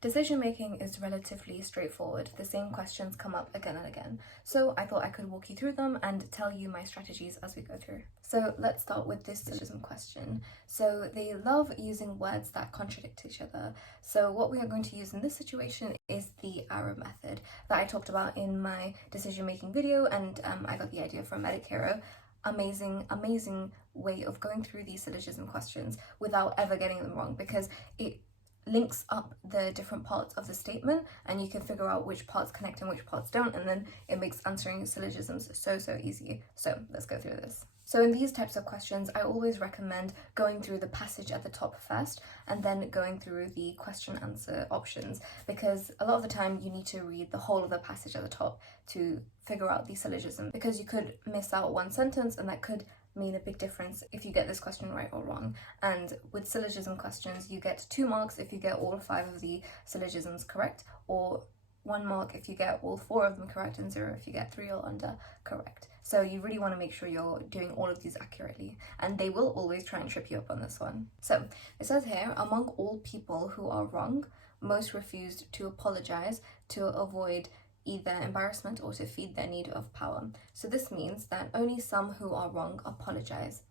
Decision making is relatively straightforward. The same questions come up again and again. So I thought I could walk you through them and tell you my strategies as we go through. So let's start with this syllogism question. So they love using words that contradict each other. So what we are going to use in this situation is the arrow method that I talked about in my decision making video, and I got the idea from Medic Hero. Amazing way of going through these syllogism questions without ever getting them wrong, because it links up the different parts of the statement and you can figure out which parts connect and which parts don't, and then it makes answering syllogisms so easy. So let's go through this. So in these types of questions, I always recommend going through the passage at the top first and then going through the question answer options, because a lot of the time you need to read the whole of the passage at the top to figure out the syllogism, because you could miss out one sentence and that could mean a big difference if you get this question right or wrong. And with syllogism questions, you get 2 marks if you get all 5 of the syllogisms correct, or 1 mark if you get all 4 of them correct, and 0 if you get 3 or under correct. So you really want to make sure you're doing all of these accurately, and they will always try and trip you up on this one. So it says here, among all people who are wrong, most refused to apologize to avoid either embarrassment or to feed their need of power. So this means that only some who are wrong apologize,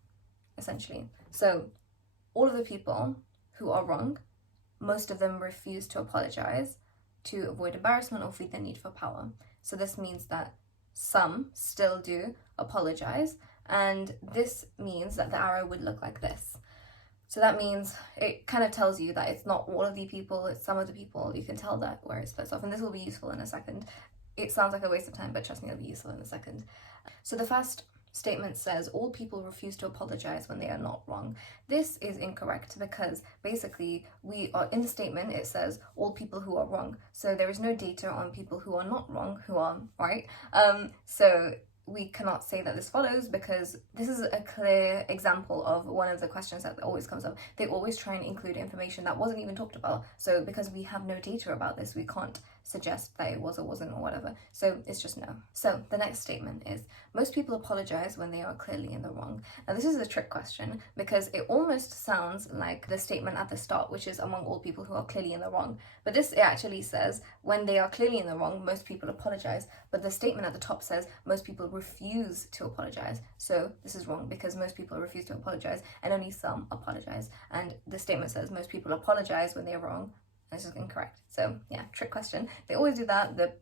essentially. So all of the people who are wrong, most of them refuse to apologize to avoid embarrassment or feed their need for power. So this means that some still do apologize, and this means that the arrow would look like this. So that means it kind of tells you that it's not all of the people, it's some of the people. You can tell that where it splits off, and this will be useful in a second. It sounds like a waste of time, but trust me, it'll be useful in a second. So the first statement says all people refuse to apologize when they are not wrong. This is incorrect, because basically we are in the statement, it says all people who are wrong. So there is no data on people who are not wrong, who are right. So we cannot say that this follows, because this is a clear example of one of the questions that always comes up. They always try and include information that wasn't even talked about. So because we have no data about this, we can't suggest that it was or wasn't or whatever. So it's just no. So the next statement is, most people apologize when they are clearly in the wrong. Now this is a trick question, because it almost sounds like the statement at the start, which is among all people who are clearly in the wrong. But this, it actually says when they are clearly in the wrong, most people apologize. But the statement at the top says most people refuse to apologize. So this is wrong, because most people refuse to apologize and only some apologize. And the statement says most people apologize when they're wrong. This is incorrect. So yeah, trick question. They always do that. The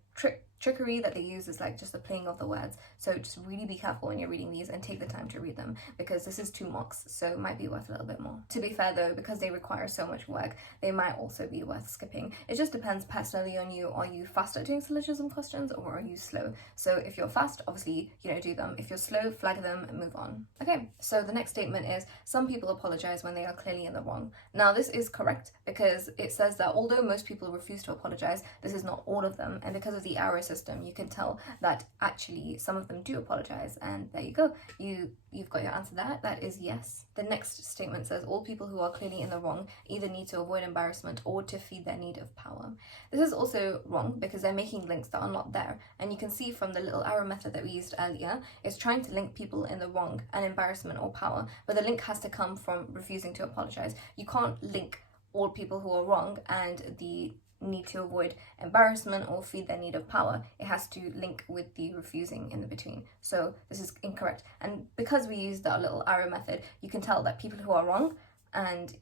trickery that they use is like just the playing of the words. So just really be careful when you're reading these and take the time to read them, because this is 2 marks, so it might be worth a little bit more. To be fair though, because they require so much work, they might also be worth skipping. It just depends personally on you. Are you fast at doing syllogism questions, or are you slow? So if you're fast, obviously, do them. If you're slow, flag them and move on. Okay, so the next statement is, some people apologize when they are clearly in the wrong. Now this is correct, because it says that although most people refuse to apologize, this is not all of them, and because of the arrow system, you can tell that actually some of them do apologize, and there you go. You've got your answer there. That is yes. The next statement says all people who are clearly in the wrong either need to avoid embarrassment or to feed their need of power. This is also wrong, because they're making links that are not there, and you can see from the little arrow method that we used earlier, it's trying to link people in the wrong and embarrassment or power, but the link has to come from refusing to apologize. You can't link all people who are wrong and the need to avoid embarrassment or feed their need of power. It has to link with the refusing in the between. So this is incorrect. And because we used that little arrow method, you can tell that people who are wrong, and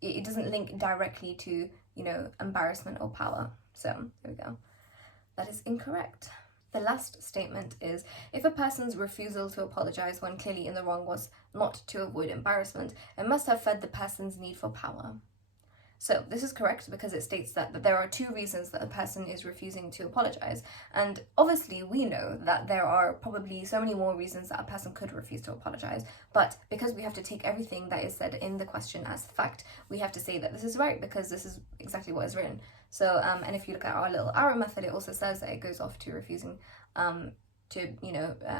it doesn't link directly to, embarrassment or power. So there we go. That is incorrect. The last statement is, if a person's refusal to apologize when clearly in the wrong was not to avoid embarrassment, it must have fed the person's need for power. So this is correct, because it states that there are 2 reasons that a person is refusing to apologize. And obviously we know that there are probably so many more reasons that a person could refuse to apologize. But because we have to take everything that is said in the question as fact, we have to say that this is right, because this is exactly what is written. So, and if you look at our little arrow method, it also says that it goes off to refusing to,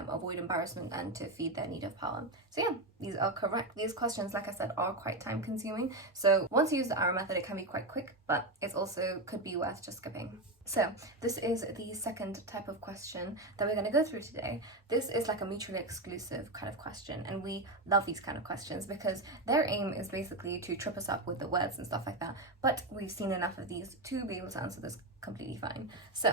avoid embarrassment and to feed their need of power. So yeah, these are correct. These questions, like I said, are quite time consuming. So once you use the arrow method, it can be quite quick, but it's also could be worth just skipping. So this is the second type of question that we're going to go through today. This is like a mutually exclusive kind of question, and we love these kind of questions because their aim is basically to trip us up with the words and stuff like that, but we've seen enough of these to be able to answer this completely fine. So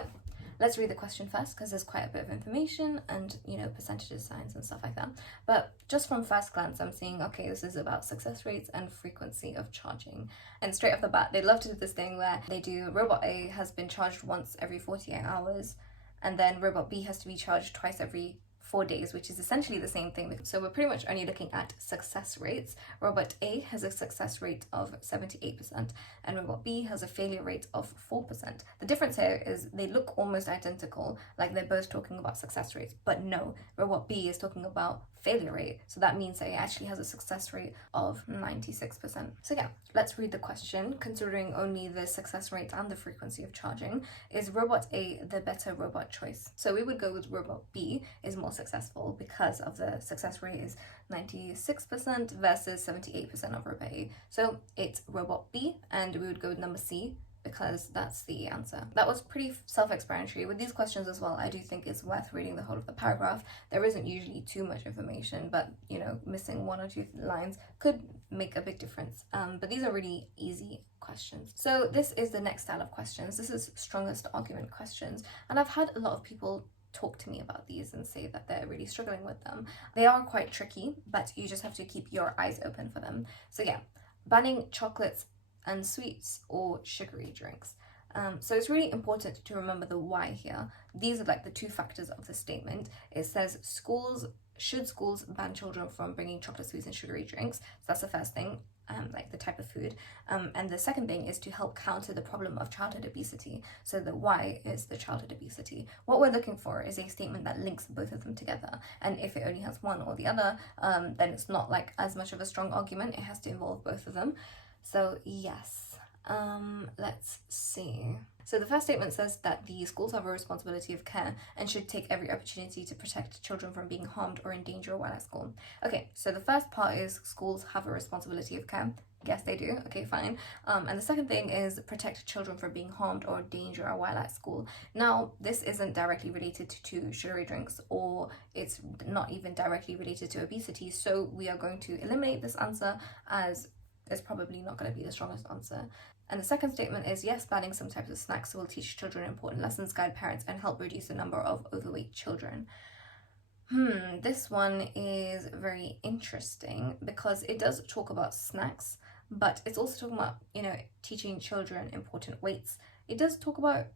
let's read the question first because there's quite a bit of information and, percentages, signs and stuff like that. But just from first glance, I'm seeing, okay, this is about success rates and frequency of charging. And straight off the bat, they love to do this thing where they do robot A has been charged once every 48 hours, and then robot B has to be charged twice every 4 days, which is essentially the same thing. So we're pretty much only looking at success rates. Robot A has a success rate of 78% and robot B has a failure rate of 4%. The difference here is they look almost identical, like they're both talking about success rates, but no, robot B is talking about failure rate. So that means that it actually has a success rate of 96%. So yeah, let's read the question. Considering only the success rate and the frequency of charging, is robot A the better robot choice? So we would go with robot B is more successful because of the success rate is 96% versus 78% of robot A. So it's robot B, and we would go with number C because that's the answer. That was pretty self-explanatory. With these questions as well, I do think it's worth reading the whole of the paragraph. There isn't usually too much information, but missing 1 or 2 lines could make a big difference. But these are really easy questions. So this is the next style of questions. This is strongest argument questions, and I've had a lot of people talk to me about these and say that they're really struggling with them. They are quite tricky, but you just have to keep your eyes open for them. So yeah, banning chocolates and sweets or sugary drinks. So it's really important to remember the why here. These are like the 2 factors of the statement. It says should schools ban children from bringing chocolate, sweets and sugary drinks? So that's the first thing, like the type of food. And the second thing is to help counter the problem of childhood obesity. So the why is the childhood obesity. What we're looking for is a statement that links both of them together. And if it only has one or the other, then it's not like as much of a strong argument. It has to involve both of them. So yes, let's see. So the first statement says that the schools have a responsibility of care and should take every opportunity to protect children from being harmed or in danger while at school. Okay, so the first part is schools have a responsibility of care. Yes, they do. Okay, fine. And the second thing is protect children from being harmed or danger while at school. Now, this isn't directly related to sugary drinks, or it's not even directly related to obesity. So we are going to eliminate this answer as it's probably not going to be the strongest answer. And the second statement is, yes, banning some types of snacks will teach children important lessons, guide parents, and help reduce the number of overweight children. This one is very interesting because it does talk about snacks, but it's also talking about, teaching children important weights. It does talk about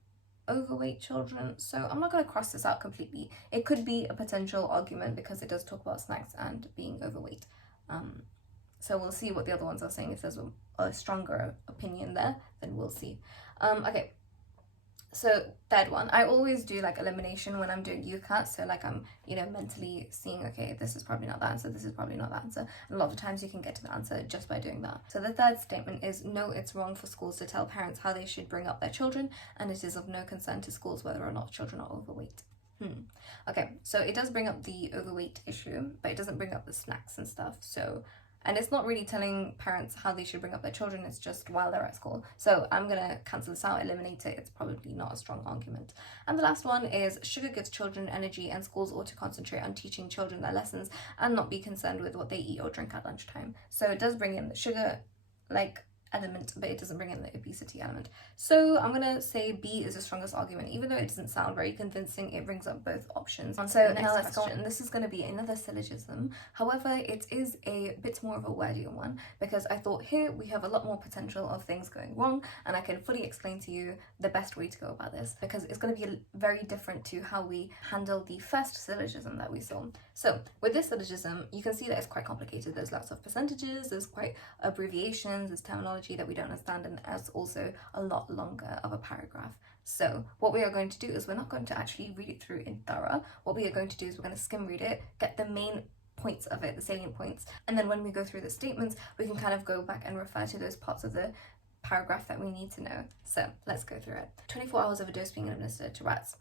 overweight children, so I'm not going to cross this out completely. It could be a potential argument because it does talk about snacks and being overweight. So we'll see what the other ones are saying. If there's a stronger opinion there, then we'll see. Okay, so third one. I always do like elimination when I'm doing UCAT. So like I'm, mentally seeing, okay, this is probably not the answer, this is probably not the answer. And a lot of times you can get to the answer just by doing that. So the third statement is, no, it's wrong for schools to tell parents how they should bring up their children, and it is of no concern to schools whether or not children are overweight. Okay, so it does bring up the overweight issue, but it doesn't bring up the snacks and stuff. And it's not really telling parents how they should bring up their children, it's just while they're at school. So I'm gonna cancel this out, eliminate it. It's probably not a strong argument. And the last one is, sugar gives children energy and schools ought to concentrate on teaching children their lessons and not be concerned with what they eat or drink at lunchtime. So it does bring in the sugar element, but it doesn't bring in the obesity element. So I'm gonna say B is the strongest argument. Even though it doesn't sound very convincing, it brings up both options. So now let's go on. This is gonna be another syllogism. However, it is a bit more of a wordier one because I thought here we have a lot more potential of things going wrong, and I can fully explain to you the best way to go about this because it's gonna be very different to how we handle the first syllogism that we saw. So with this syllogism, you can see that it's quite complicated. There's lots of percentages, there's quite abbreviations, there's terminology that we don't understand, and it's also a lot longer of a paragraph. So what we are going to do is we're not going to actually read it through in thorough. What we are going to do is we're going to skim read it, get the main points of it, the salient points, and then when we go through the statements, we can kind of go back and refer to those parts of the paragraph that we need to know. So let's go through it. 24 hours of a dose being administered to rats.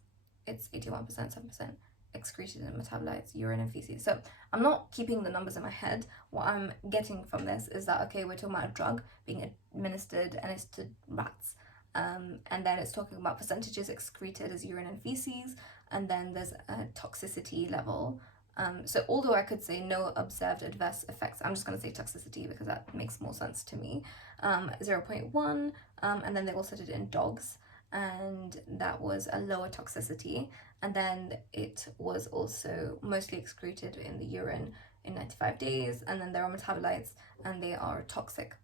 It's 81%, 7%. excreted in metabolites, urine and feces. So I'm not keeping the numbers in my head. What I'm getting from this is that, okay, we're talking about a drug being administered and it's to rats. And then it's talking about percentages excreted as urine and feces, and then there's a toxicity level. So although I could say no observed adverse effects, I'm just going to say toxicity because that makes more sense to me. 0.1, and then they also did it in dogs, and that was a lower toxicity. And then it was also mostly excreted in the urine in 95 days, and then there are metabolites, and they are toxic.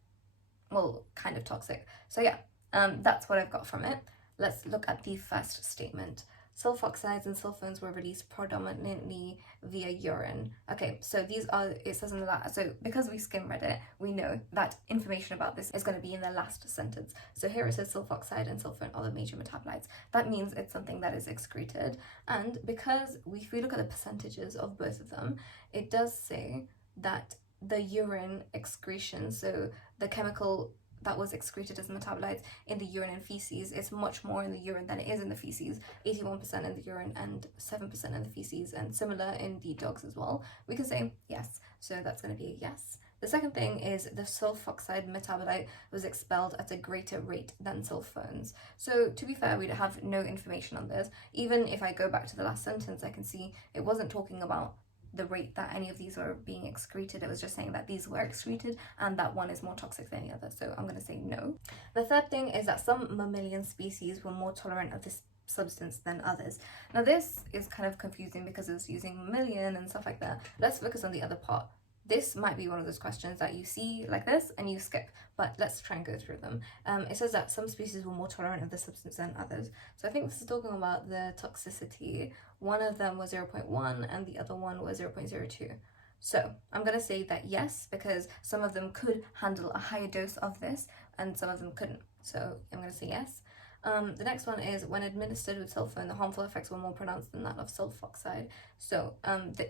Well, kind of toxic. So yeah, that's what I've got from it. Let's look at the first statement. Sulfoxides and sulfones were released predominantly via urine. Okay, so these are, it says in the last, so because we skim read it, we know that information about this is going to be in the last sentence. So here it says sulfoxide and sulfone are the major metabolites. That means it's something that is excreted. And because if we look at the percentages of both of them, it does say that the urine excretion, so the chemical that was excreted as metabolites in the urine and feces, it's much more in the urine than it is in the feces. 81% in the urine and 7% in the feces, and similar in the dogs as well. We can say yes, so that's going to be a yes. The second thing is the sulfoxide metabolite was expelled at a greater rate than sulfones. So to be fair, we have no information on this. Even if I go back to the last sentence, I can see it wasn't talking about the rate that any of these were being excreted. It was just saying that these were excreted and that one is more toxic than the other. So I'm going to say no. The third thing is that some mammalian species were more tolerant of this substance than others. Now this is kind of confusing because it's using mammalian and stuff like that. Let's focus on the other part. This might be one of those questions that you see like this and you skip, but let's try and go through them. It says that some species were more tolerant of the substance than others. So I think this is talking about the toxicity. One of them was 0.1 and the other one was 0.02. So I'm going to say that yes, because some of them could handle a higher dose of this and some of them couldn't. So I'm going to say yes. The next one is when administered with sulfone, the harmful effects were more pronounced than that of sulfoxide. So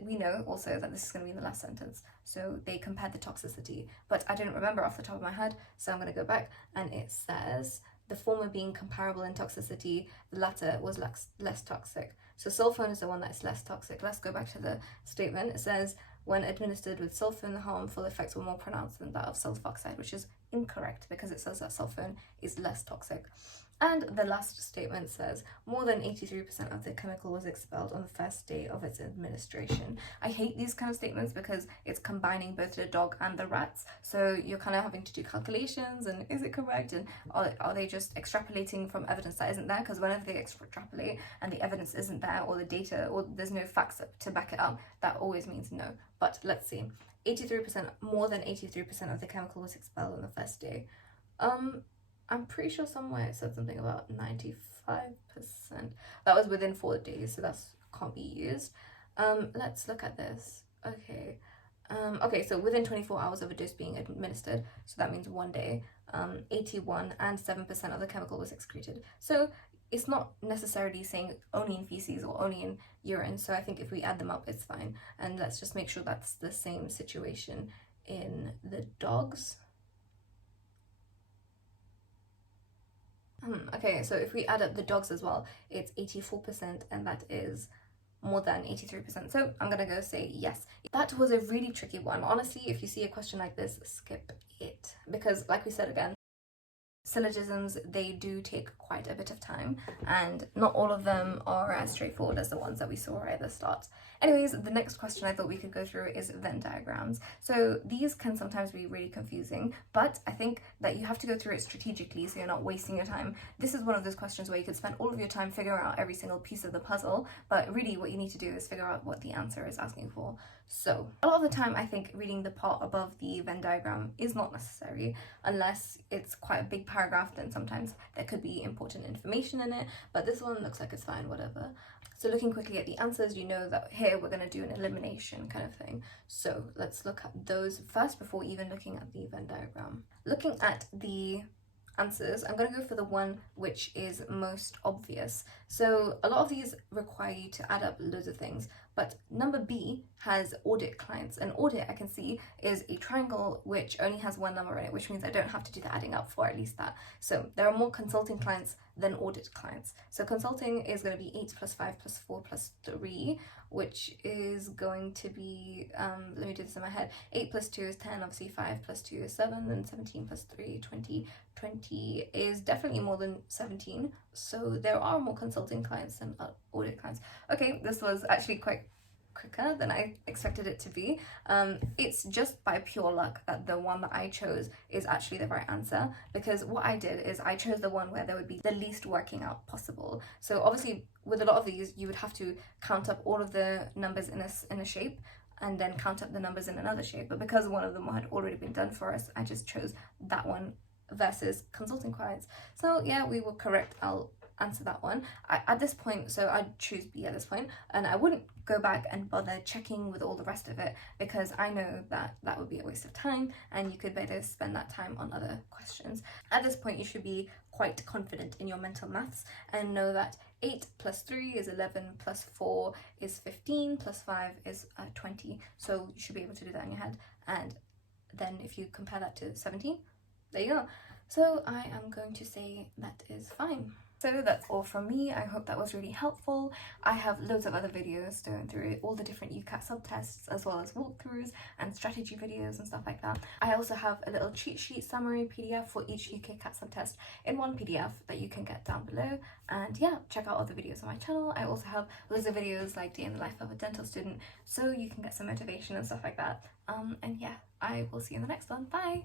we know also that this is going to be in the last sentence. So they compared the toxicity, but I didn't remember off the top of my head. So I'm going to go back, and it says the former being comparable in toxicity, the latter was less toxic. So sulfone is the one that's less toxic. Let's go back to the statement. It says when administered with sulfone, the harmful effects were more pronounced than that of sulfoxide, which is incorrect because it says that sulfone is less toxic. And the last statement says more than 83% of the chemical was expelled on the first day of its administration. I hate these kind of statements because it's combining both the dog and the rats. So you're kind of having to do calculations and is it correct? And are they just extrapolating from evidence that isn't there? Because whenever they extrapolate and the evidence isn't there, or the data, or there's no facts to back it up, that always means no. But let's see. 83%, more than 83% of the chemical was expelled on the first day. I'm pretty sure somewhere it said something about 95%. That was within 4 days, so that can't be used. Let's look at this. Okay. Okay, so within 24 hours of a dose being administered, so that means 1 day, 81 and 7% of the chemical was excreted. So it's not necessarily saying only in feces or only in urine, so I think if we add them up, it's fine. And let's just make sure that's the same situation in the dogs. Okay, so if we add up the dogs as well, it's 84%, and that is more than 83%. So I'm gonna go say yes. That was a really tricky one. Honestly, if you see a question like this, skip it. Because like we said again, syllogisms, they do take quite a bit of time, and not all of them are as straightforward as the ones that we saw right at the start. Anyways, the next question I thought we could go through is Venn diagrams. So these can sometimes be really confusing, but I think that you have to go through it strategically so you're not wasting your time. This is one of those questions where you could spend all of your time figuring out every single piece of the puzzle, but really what you need to do is figure out what the answer is asking for. So a lot of the time I think reading the part above the Venn diagram is not necessary unless it's quite a big paragraph. Then sometimes there could be important information in it, but this one looks like it's fine, whatever. So looking quickly at the answers, you know that here we're going to do an elimination kind of thing. So let's look at those first before even looking at the Venn diagram. Looking at the answers, I'm going to go for the one which is most obvious. So a lot of these require you to add up loads of things, but number B has audit clients. And audit, I can see, is a triangle which only has one number in it, which means I don't have to do the adding up for at least that. So there are more consulting clients than audit clients. So consulting is going to be 8 plus 5 plus 4 plus 3, which is going to be, let me do this in my head, 8 plus 2 is 10, obviously 5 plus 2 is 7, and 17 plus 3, 20. 20 is definitely more than 17, so there are more consulting clients than audit clients. Okay, this was actually quite quicker than I expected it to be. It's just by pure luck that the one that I chose is actually the right answer, because what I did is I chose the one where there would be the least working out possible. So obviously with a lot of these you would have to count up all of the numbers in a shape and then count up the numbers in another shape, but because one of them had already been done for us, I just chose that one versus consulting clients. So yeah, we were correct. I'll answer that one. At this point, so I'd choose B at this point, and I wouldn't go back and bother checking with all the rest of it, because I know that that would be a waste of time and you could better spend that time on other questions. At this point, you should be quite confident in your mental maths and know that 8 plus 3 is 11, plus 4 is 15, plus 5 is 20. So you should be able to do that in your head. And then if you compare that to 17, there you go. So I am going to say that is fine. So that's all from me. I hope that was really helpful. I have loads of other videos going through all the different UCAT subtests, as well as walkthroughs and strategy videos and stuff like that. I also have a little cheat sheet summary PDF for each UCAT subtest in one PDF that you can get down below. And yeah, check out other videos on my channel. I also have loads of videos like day in the life of a dental student, so you can get some motivation and stuff like that. And yeah, I will see you in the next one. Bye!